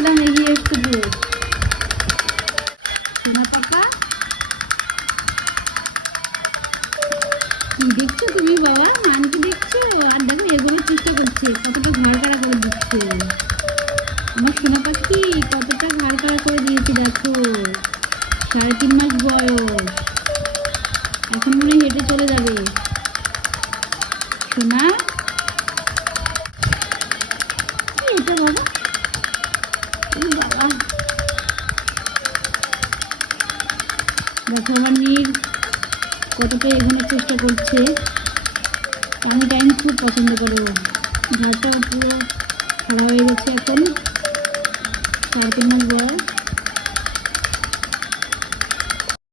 বলেছিলাম এগিয়ে একটু দূর। সোনা পাপা কি দেখছো তুমি বাবা? মানকে দেখছো? আর দেখো এগোনোর চেষ্টা করছে, কতটা ঘর কাড়া করে দিচ্ছে। আমার সোনা পাখি কতটা ঘাড় কাড়া করে দিয়েছি দেখো। 3.5 মাস বয়স, এখন মনে হয় হেঁটে চলে যাবে। সোনা কি এটা বাবা? ও বাবা, দেখো আমার নীর কতটা এগোনোর চেষ্টা করছে। এমন টাইম খুব পছন্দ করে ও। ঘাড়টা পুরো খাড়া হয়ে গেছে এখন, 3.5 মাস বয়স।